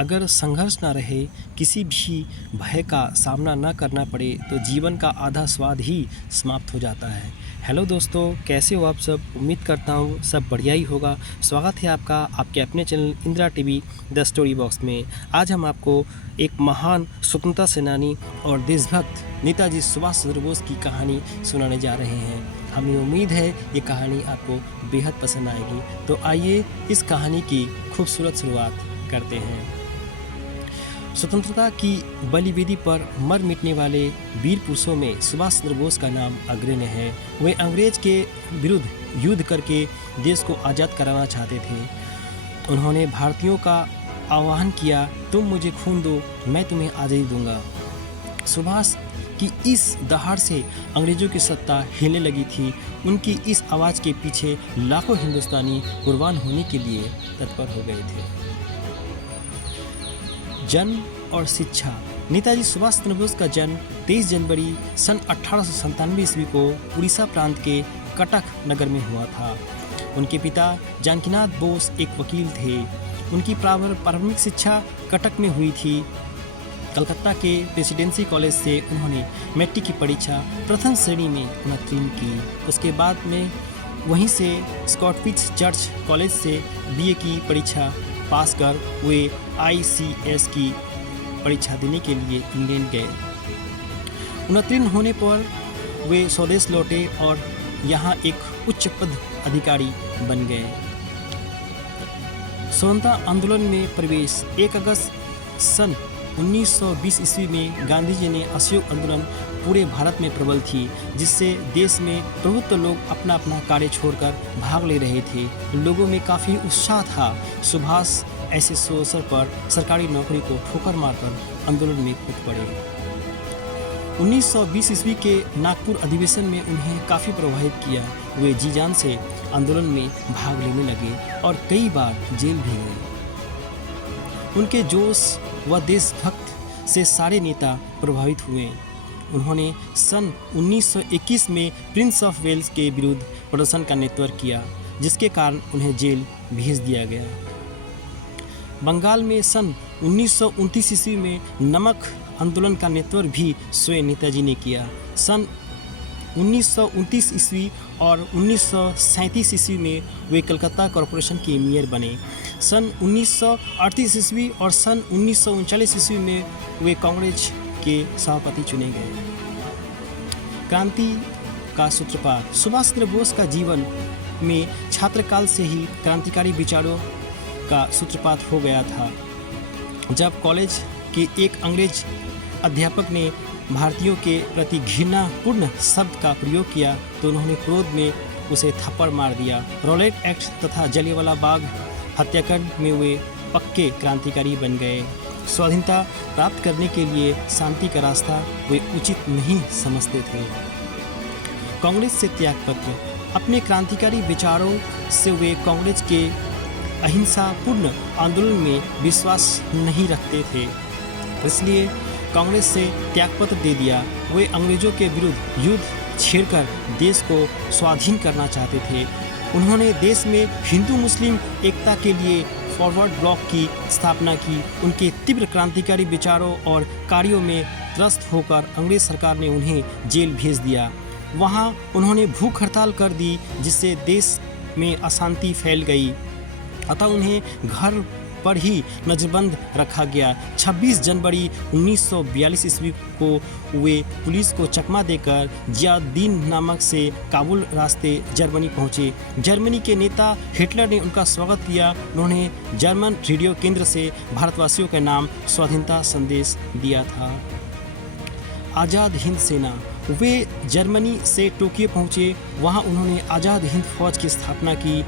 अगर संघर्ष ना रहे, किसी भी भय का सामना ना करना पड़े तो जीवन का आधा स्वाद ही समाप्त हो जाता है। हेलो दोस्तों, कैसे हो आप सब? उम्मीद करता हूँ सब बढ़िया ही होगा। स्वागत है आपका आपके अपने channel Indira TV the story box में। आज हम आपको एक महान स्वतंत्रता सेनानी और देशभक्त नेताजी सुभाष चंद्र बोस की कहानी सुनाने जा रहे हैं। हमें उम्मीद है ये कहानी आपको बेहद पसंद आएगी। तो आइए इस कहानी की खूबसूरत शुरुआत करते हैं। स्वतंत्रता की बलिवेदी पर मर मिटने वाले वीर पुरुषों में सुभाष चंद्र बोस का नाम अग्रणी है। वे अंग्रेज के विरुद्ध युद्ध करके देश को आज़ाद कराना चाहते थे। उन्होंने भारतीयों का आह्वान किया, तुम मुझे खून दो, मैं तुम्हें आज़ादी दूंगा। सुभाष की इस दहाड़ से अंग्रेजों की सत्ता हिलने लगी थी। उनकी इस आवाज़ के पीछे लाखों हिंदुस्तानी कुर्बान होने के लिए तत्पर हो गए थे। जन्म और शिक्षा। नेताजी सुभाष चंद्र बोस का जन्म 23 जनवरी सन 1897 ईस्वी को उड़ीसा प्रांत के कटक नगर में हुआ था। उनके पिता जानकीनाथ बोस एक वकील थे। उनकी प्रारंभिक शिक्षा कटक में हुई थी। कलकत्ता के प्रेसिडेंसी कॉलेज से उन्होंने मैट्रिक की परीक्षा प्रथम श्रेणी में उत्तीर्ण की। उसके बाद में वहीं से स्कॉटविच चर्च कॉलेज से बीए की परीक्षा पास कर वे ICS की परीक्षा देने के लिए इंग्लैंड गए। उत्तीर्ण होने पर वे स्वदेश लौटे और यहाँ एक उच्च पद अधिकारी बन गए। स्वतंत्रता आंदोलन में प्रवेश। 1 अगस्त सन 1920 ईस्वी में गांधी जी ने असहयोग आंदोलन पूरे भारत में प्रबल थी, जिससे देश में प्रभुत्व लोग अपना अपना कार्य छोड़कर भाग ले रहे थे। लोगों में काफ़ी उत्साह था। सुभाष ऐसे अवसर पर सरकारी नौकरी को ठोकर मारकर आंदोलन में कूद पड़े। 1920 ईस्वी के नागपुर अधिवेशन में उन्हें काफ़ी प्रभावित किया। वे जी जान से आंदोलन में भाग लेने लगे और कई बार जेल भी गए। उनके जोश व देशभक्त से सारे नेता प्रभावित हुए। उन्होंने सन 1921 में प्रिंस ऑफ वेल्स के विरुद्ध प्रदर्शन का नेतृत्व किया, जिसके कारण उन्हें जेल भेज दिया गया। बंगाल में सन 1929 ईस्वी में नमक आंदोलन का नेतृत्व भी स्वयं नेताजी ने किया। सन 1929 ईस्वी और 1937 ईस्वी में वे कलकत्ता कॉरपोरेशन के मेयर बने। सन 1938 ईस्वी और सन 1939 ईस्वी में वे कांग्रेस के सभापति चुने गए। क्रांति का सूत्रपात। सुभाष चंद्र बोस का जीवन में छात्रकाल से ही क्रांतिकारी विचारों का सूत्रपात हो गया था। जब कॉलेज के एक अंग्रेज अध्यापक ने भारतीयों के प्रति घृणापूर्ण शब्द का प्रयोग किया तो उन्होंने क्रोध में उसे थप्पड़ मार दिया। रॉलेट एक्ट तथा जलियांवाला बाग हत्याकांड में वे पक्के क्रांतिकारी बन गए। स्वाधीनता प्राप्त करने के लिए शांति का रास्ता वे उचित नहीं समझते थे। कांग्रेस से त्यागपत्र। अपने क्रांतिकारी विचारों से वे कांग्रेस के अहिंसापूर्ण आंदोलन में विश्वास नहीं रखते थे, इसलिए कांग्रेस से त्यागपत्र दे दिया। वे अंग्रेजों के विरुद्ध युद्ध छेड़कर देश को स्वाधीन करना चाहते थे। उन्होंने देश में हिंदू मुस्लिम एकता के लिए फॉरवर्ड ब्लॉक की स्थापना की। उनके तीव्र क्रांतिकारी विचारों और कार्यों में त्रस्त होकर अंग्रेज सरकार ने उन्हें जेल भेज दिया। वहां उन्होंने भूख हड़ताल कर दी, जिससे देश में अशांति फैल गई, अतः उन्हें घर पर ही नजरबंद रखा गया। 26 जनवरी 1942 ईस्वी को वे पुलिस को चकमा देकर जियाउद्दीन नामक से काबुल रास्ते जर्मनी पहुंचे। जर्मनी के नेता हिटलर ने उनका स्वागत किया। उन्होंने जर्मन रेडियो केंद्र से भारतवासियों के नाम स्वाधीनता संदेश दिया था। आज़ाद हिंद सेना। वे जर्मनी से टोक्यो पहुंचे। वहां उन्होंने आज़ाद हिंद फौज की स्थापना की।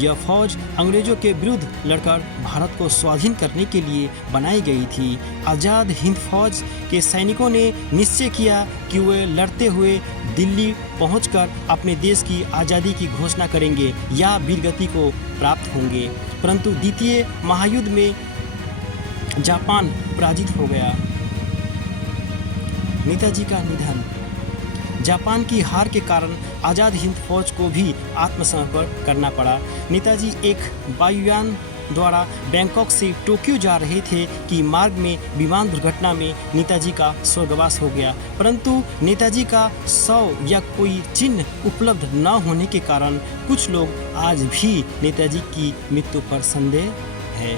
यह फौज अंग्रेजों के विरुद्ध लड़कर भारत को स्वाधीन करने के लिए बनाई गई थी। आज़ाद हिंद फौज के सैनिकों ने निश्चय किया कि वे लड़ते हुए दिल्ली पहुंचकर अपने देश की आज़ादी की घोषणा करेंगे या वीरगति को प्राप्त होंगे। परंतु द्वितीय महायुद्ध में जापान पराजित हो गया। नेताजी का निधन। जापान की हार के कारण आज़ाद हिंद फौज को भी आत्मसमर्पण करना पड़ा। नेताजी एक वायुयान द्वारा बैंकॉक से टोक्यो जा रहे थे कि मार्ग में विमान दुर्घटना में नेताजी का स्वर्गवास हो गया, परंतु नेताजी का शव या कोई चिन्ह उपलब्ध न होने के कारण कुछ लोग आज भी नेताजी की मृत्यु पर संदेह है।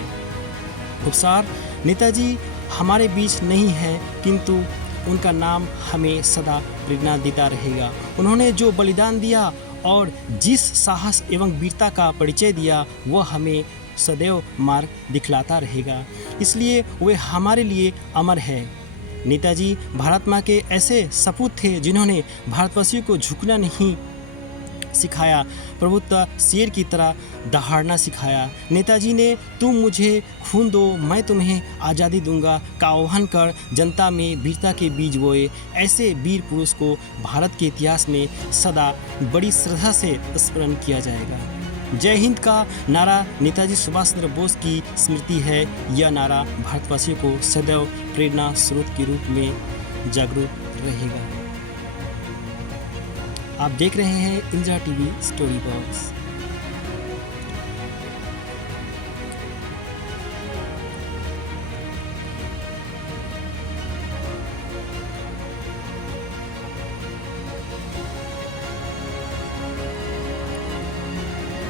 उपसार, नेताजी हमारे बीच नहीं है, किंतु उनका नाम हमें सदा प्रेरणा देता रहेगा। उन्होंने जो बलिदान दिया और जिस साहस एवं वीरता का परिचय दिया, वह हमें सदैव मार्ग दिखलाता रहेगा, इसलिए वे हमारे लिए अमर है। नेताजी भारत माँ के ऐसे सपूत थे जिन्होंने भारतवासियों को झुकना नहीं सिखाया, प्रभुत्व शेर की तरह दहाड़ना सिखाया। नेताजी ने तुम मुझे खून दो मैं तुम्हें आज़ादी दूंगा का आह्वान कर जनता में वीरता के बीज बोए। ऐसे वीर पुरुष को भारत के इतिहास में सदा बड़ी श्रद्धा से स्मरण किया जाएगा। जय हिंद का नारा नेताजी सुभाष चंद्र बोस की स्मृति है। यह नारा भारतवासियों को सदैव प्रेरणा स्रोत के रूप में जागरूक रहेगा। आप देख रहे हैं इंदिरा टीवी स्टोरी बॉक्स।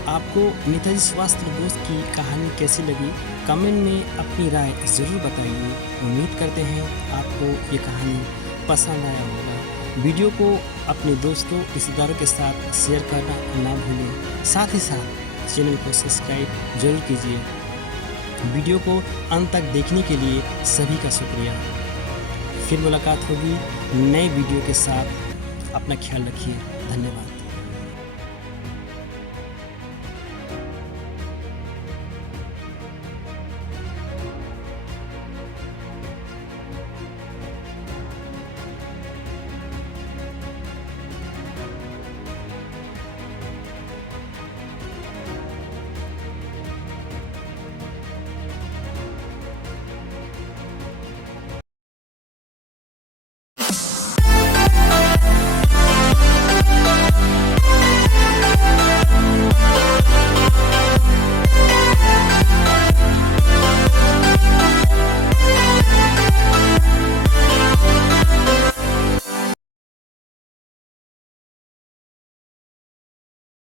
आपको नेताजी सुभाष चंद्र बोस की कहानी कैसी लगी, कमेंट में अपनी राय ज़रूर बताइए। उम्मीद करते हैं आपको ये कहानी पसंद आया होगा। वीडियो को अपने दोस्तों रिश्तेदारों के साथ शेयर करना ना भूलें। साथ ही साथ चैनल को सब्सक्राइब जरूर कीजिए। वीडियो को अंत तक देखने के लिए सभी का शुक्रिया। फिर मुलाकात होगी नए वीडियो के साथ। अपना ख्याल रखिए। धन्यवाद।